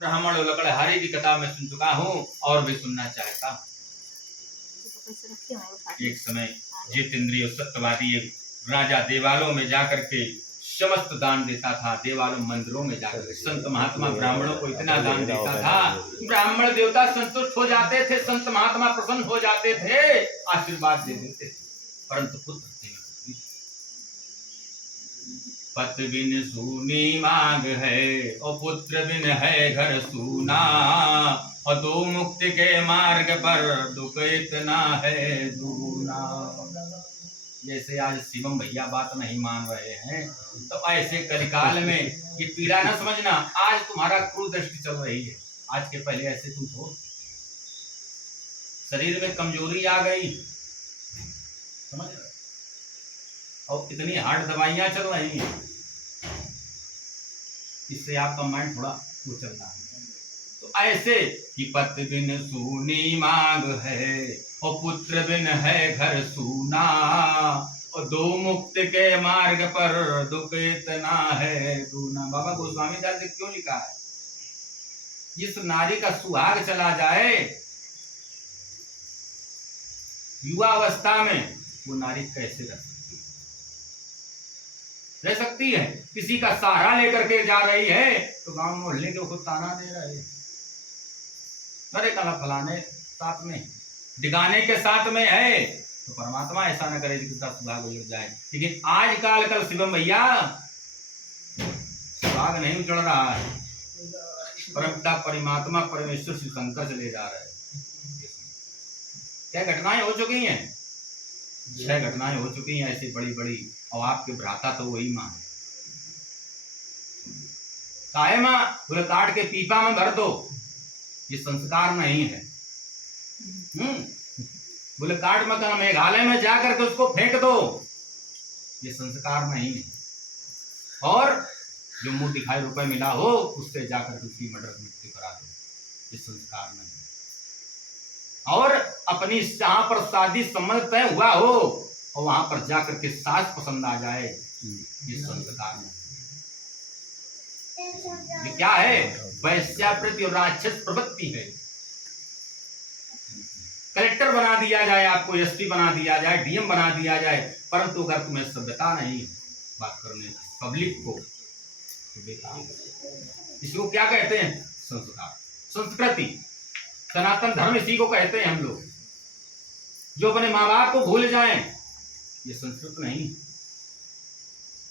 ब्राह्मण लकड़हारी की कथा मैं सुन चुका हूँ और भी सुनना चाहता हूँ। एक समय जितेंद्रिय और सत्यवादी एक राजा देवालयों में जाकर के समस्त दान देता था। देवालयों मंदिरों में जाकर संत महात्मा ब्राह्मणों को इतना दान देता था, ब्राह्मण देवता संतुष्ट हो जाते थे, संत महात्मा प्रसन्न हो जाते थे, आशीर्वाद दे देते थे। परंतु पुत्र पति बिन सूनी मांग है और पुत्र बिन है घर सूना, और दो मुक्ति के मार्ग पर दुख इतना है दूना। जैसे आज शिवम भैया बात नहीं मान रहे हैं, तो ऐसे कलिकाल में ये पीड़ा न समझना। आज तुम्हारा क्रूर दृष्टि चल रही है, आज के पहले ऐसे तुम हो, शरीर में कमजोरी आ गई, समझ रहे, और इतनी हार्ड दवाइयां चल रही हैं, इससे आपका माइंड थोड़ा वो चलता है। तो ऐसे कि पति बिन सूनी मांग है और पुत्र बिन है घर सूना, और दो मुक्त के मार्ग पर दुख इतना है दूना। बाबा गोस्वामी दास ने क्यों लिखा है, जिस नारी का सुहाग चला जाए युवा अवस्था में, वो नारी कैसे रह सकती है। किसी का सहारा लेकर के जा रही है तो गांव मोहल्ले के उसको ताना दे रहे हैं, अरे कला फलाने साथ में दिगाने के साथ में है। तो परमात्मा ऐसा न करे कि सुहाग उजड़ जाए। लेकिन आज काल कल शिवम भैया सुहाग नहीं उजड़ रहा है, परमपिता परमात्मा परमेश्वर शिव शंकर चले जा रहे हैं। क्या घटनाएं हो चुकी हैं, 6 घटनाएं हो चुकी हैं ऐसी बड़ी बड़ी, और आपके भ्राता तो वही मां है। काहे मां, बोले काट के पीपा में भर दो, ये संस्कार नहीं है। बोले काट मत, मेघालय में जाकर के उसको फेंक दो, ये संस्कार नहीं है। और जो मुंह दिखाई रुपए मिला हो उससे जाकर के उसकी मर्डर मृत्यु करा दो, ये संस्कार नहीं है। और अपनी जहां पर शादी संबंध तय हुआ हो और वहां पर जाकर के सास पसंद आ जाए, ये संस्कार नहीं। ये क्या है, वैश्यावृत्ति और राक्षस प्रवृत्ति है। कलेक्टर बना दिया जाए, आपको एसपी बना दिया जाए, डीएम बना दिया जाए, परंतु अगर तुम्हें सभ्यता नहीं बात करने पब्लिक को, तो बेकार। इसको क्या कहते हैं, संस्कार, संस्कृति, सनातन धर्म इसी को कहते हैं हम लोग। जो अपने माँ बाप को भूल जाएं, ये संस्कृत नहीं,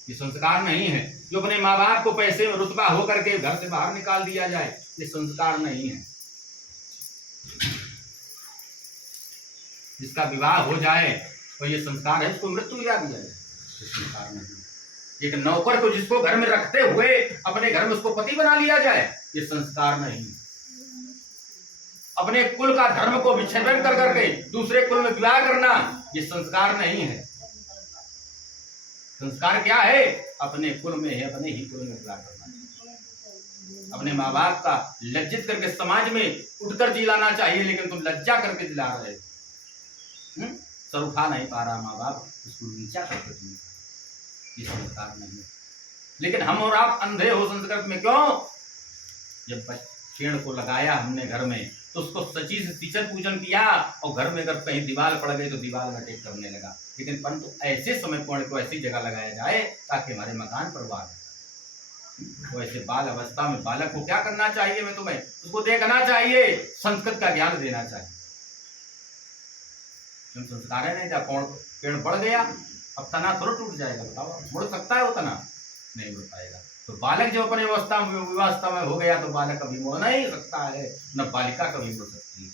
ये संस्कार नहीं है। जो अपने माँ बाप को पैसे में रुतबा होकर के घर से बाहर निकाल दिया जाए, ये संस्कार नहीं है। जिसका विवाह हो जाए तो ये संस्कार है, उसको मृत्यु दिला दिया जाए, ये संस्कार नहीं। एक नौकर को जिसको घर में रखते हुए अपने घर में उसको पति बना लिया जाए, ये संस्कार नहीं। अपने कुल का धर्म को विच्छेदन कर करके दूसरे कुल में विवाह करना, ये संस्कार नहीं है। संस्कार क्या है, अपने कुल में है, अपने ही कुल में विवाह करना। अपने माँ बाप का लज्जित करके समाज में उठकर जिलाना चाहिए, लेकिन तुम लज्जा करके जिला रहे हो। सर उठा नहीं पा रहा माँ बाप, उसको नीचा करके तुम, ये संस्कार नहीं है। लेकिन हम और आप अंधे हो संस्कृत में। क्यों, जब पेड़ को लगाया हमने घर में तो उसको सची से तीसर पूजन किया, और घर में अगर कहीं दीवार पड़ गई तो दीवार में टेक करने लगा। लेकिन परंतु ऐसे समय पेड़ को ऐसी जगह लगाया जाए ताकि हमारे मकान पर वार। तो ऐसे बाल अवस्था में बालक को क्या करना चाहिए, मैं तुम्हें उसको देखना चाहिए, संस्कृत का ज्ञान देना चाहिए। संस्कार है नहीं था, पेड़ बढ़ गया, अब तना थोड़ा टूट जाएगा, बताओ मुड़ सकता है वो तना, नहीं मुड़ पाएगा। तो बालक जो अपनी अवस्था में विवावस्था में हो गया तो बालक कभी मुड़ नहीं सकता है, न बालिका कभी मुड़ सकती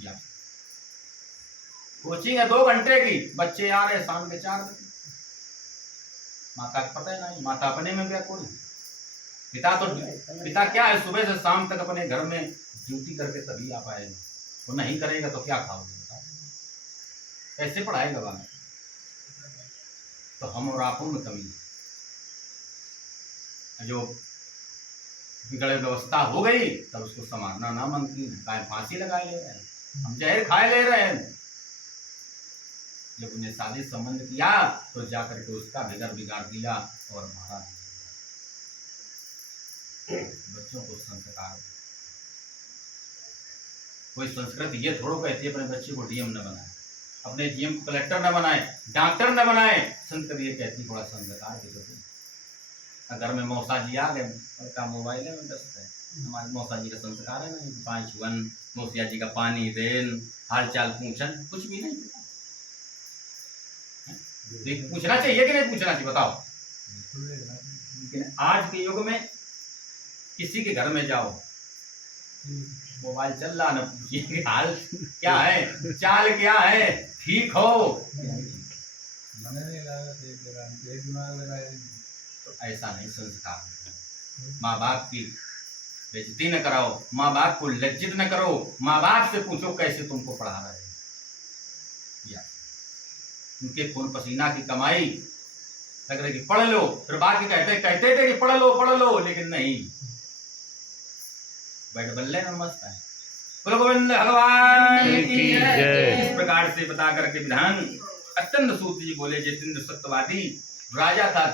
है। कोचिंग है 2 घंटे की, बच्चे आ रहे शाम के 4 बजे, माता को पता है नहीं, माता अपने में व्याकुल। पिता क्या है, सुबह से शाम तक अपने घर में ड्यूटी करके तभी आ पाएगा, वो नहीं करेगा तो क्या खाओगे, कैसे पढ़ाएगा बालक। तो हम और आपों में कमी है। जो बिगड़े व्यवस्था हो गई तब उसको संभालना ना मनती, फांसी लगा ले रहे हैं, हम जहर खाए ले रहे हैं। जब उन्हें शादी संबंध किया तो जाकर के उसका बिगाड़ दिया और मारा। बच्चों को संस्कार कोई संस्कृति ये थोड़ा कहती है अपने बच्चे को डीएम न बनाए, अपने डीएम को कलेक्टर न बनाए, डॉक्टर न बनाए। संस्कृति ये कहती थोड़ा संस्कार के प्रति। अगर में मौसा जी आ गए का मोबाइल है में दस्त है, हमारे मौसा जी का संस्कार है नहीं, 5 वन मौसिया जी का पानी देन, हाल चाल पूछन, कुछ भी नहीं। पूछना चाहिए कि नहीं पूछना चाहिए बताओ। लेकिन आज के युग में किसी के घर में जाओ, मोबाइल चल रहा, ना पूछिए हाल क्या है, चाल क्या है, ठीक हो। तो ऐसा नहीं संस्कार। माँ बाप की बेइज्जती न कराओ, माँ बाप को लज्जित न करो। माँ बाप से पूछो कैसे तुमको पढ़ा रहे हैं, उनके खून पसीना की कमाई लग रही कि पढ़ लो, फिर बाकी कहते थे कि पढ़ लो, लेकिन नहीं, बैठ बल्ले में मस्त है। बोलो गोविंद भगवान की जय। इस प्रकार से बता करके विधान अत्यंत सूत जी बोले, जितेंद्र सत्यवादी राजा था,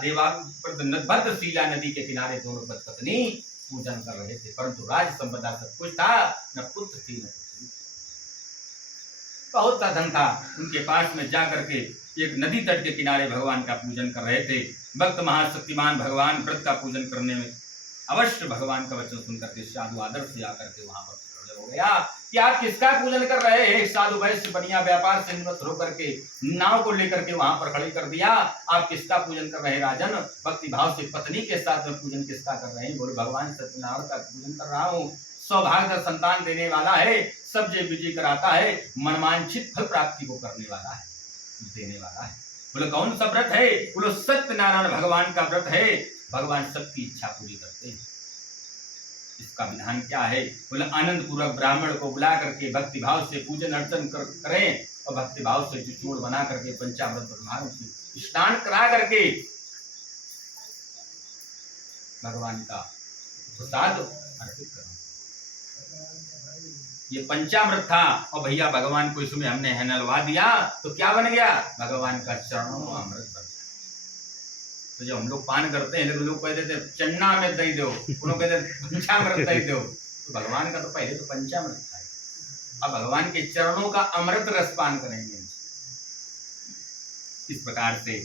भद्रशिला नदी के किनारे दोनों पत्नी पूजन कर रहे थे, परंतु राज संपदा सब कुछ था, न पुत्र थी न पुत्री, बहुत सा धन था उनके पास में। जा करके एक नदी तट के किनारे भगवान का पूजन कर रहे थे। भक्त महाशक्तिमान भगवान व्रत का पूजन करने में अवश्य भगवान का वचन सुन करके साधु आदर से आकर के वहां पर खड़े हो गया कि आप किसका पूजन कर रहे हैं। साधु वैश्य बनिया व्यापार से निवृत्त होकर के नाव को लेकर के वहां पर खड़ी कर दिया। आप किसका पूजन कर रहे हैं राजन? भक्ति भाव से पत्नी के साथ में पूजन किसका कर रहे हैं? बोले भगवान सत्यनारायण का पूजन कर रहा हूँ। सौभाग्य संतान देने वाला है, सब जय विजय कराता है, मनवांछित फल प्राप्ति को करने वाला है, देने वाला है। बोले कौन सा व्रत है? बोलो सत्यनारायण भगवान का व्रत है, भगवान सबकी इच्छा पूरी करते हैं। इसका विधान क्या है? बोले आनंद पूर्वक ब्राह्मण को बुला करके भक्ति भाव से पूजन अर्चन करें और भक्ति भाव से चूड़ बना करके पंचामृत ब्रह्मांड से स्नान करा करके भगवान का प्रसाद अर्पित करें। ये पंचामृत था और भैया भगवान को इसमें हमने नलवा दिया तो क्या बन गया? भगवान का चरणों में अमृत बन गया। तो जब हम लोग पान करते हैं तो लोग कहते थे चन्ना में दही दो, उन्होंने कहते पंचामृत दही दो। तो भगवान का तो पहले तो पंचामृत था, अब भगवान के चरणों का अमृत रस पान करेंगे। इस प्रकार से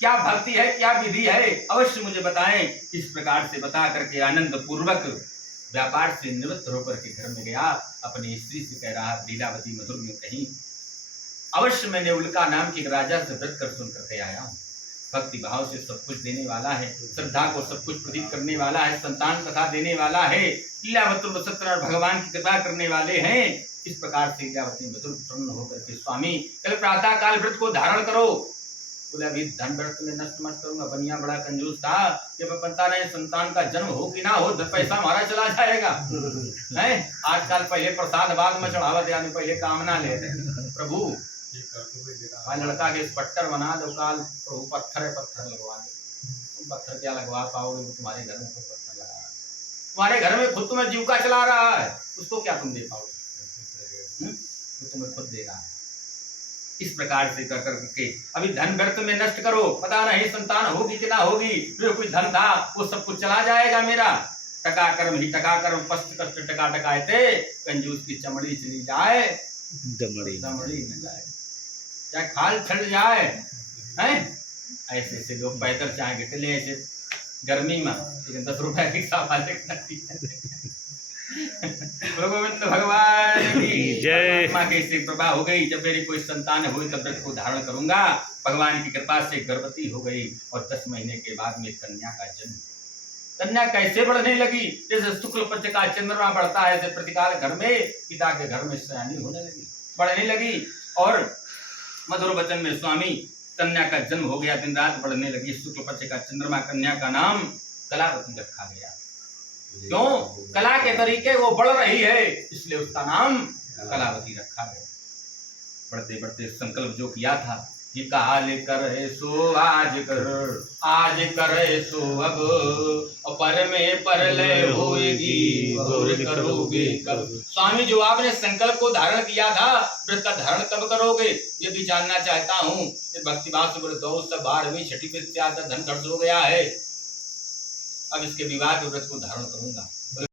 क्या भक्ति है, क्या विधि है, अवश्य मुझे बताएं। इस प्रकार से बता करके आनंद पूर्वक व्यापार से निवृत्त होकर के घर में गया। अपनी स्त्री से कह रहा लीलावती मधुर में कहीं अवश्य मैंने उल्का नाम के राजा से व्रत कर सुन करके आया हूँ। भक्ति भाव से सब कुछ देने वाला है, श्रद्धा को सब कुछ प्रतीक करने वाला है, संतान कथा देने वाला है, लीलावती सत्यनारायण भगवान की कृपा करने वाले हैं। इस प्रकार से लीलावती मधुर प्रसन्न होकर के स्वामी कल प्रातः काल व्रत को धारण करो। बोले अभी धन व्रत में नष्ट मत करूंगा, बनिया बड़ा कंजूस था कि मैं पता नहीं संतान का जन्म हो कि ना हो, पैसा हमारा चला जाएगा है। आजकल पहले प्रसाद बाद में चढ़ावा आदमी पहले कामना लेते प्रभु लड़का के पट्टर बना दो, काल प्रभु पत्थर लगवा दे। तुम पत्थर क्या लगवा पाओगे? वो तुम्हारे घर में खुद पत्थर लगा, तुम्हारे घर में खुद तुम्हें जीविका चला रहा है, उसको क्या तुम दे पाओगे? वो तुम्हें खुद दे रहा है। इस प्रकार से कर करके अभी धन व्यर्थ में नष्ट करो, पता नहीं संतान होगी कि ना होगी, जो कुछ धन था वो सब कुछ चला जाएगा मेरा। टका कर्म ही टका कर्म, पस्त कष्ट टका टकाए, कंजूस की चमड़ी चली जाए दमड़ी न जाए, चाहे खाल छड़ जाए हैं। ऐसे ऐसे लोग पैदल चाहे घिटले ऐसे गर्मी में, लेकिन 10 रुपए रिक्शा वाले गोविंद भगवान की जय। कैसे कृपा हो गई, जब मेरी कोई संतान हुई तब व्रत को धारण करूंगा। भगवान की कृपा से गर्भवती हो गई और 10 महीने के बाद में कन्या का जन्म। कन्या कैसे बढ़ने लगी? जैसे शुक्ल पक्ष का चंद्रमा बढ़ता है, जैसे प्रतिकाल घर में पिता के घर में सयानी होने लगी, बढ़ने लगी। और मधुर वचन में स्वामी कन्या का जन्म हो गया, दिन रात बढ़ने लगी। शुक्ल पक्ष का चंद्रमा, कन्या का नाम कलावती रखा गया। क्यों? कला के तरीके वो बढ़ रही है, इसलिए उसका नाम कलावती रखा गया। बढ़ते बढ़ते संकल्प जो किया था कि काल करे सो आज कर, आज करे सो अब, पर में परलय होएगी और करोगे कब। स्वामी जो आपने संकल्प को धारण किया था, व्रत का धारण कब करोगे ये भी जानना चाहता हूँ। भक्ति भाव से बोले 2 सब 12वीं छठी पे धन खर्च हो गया है, अब इसके विवाह के व्रत को धारण करूंगा।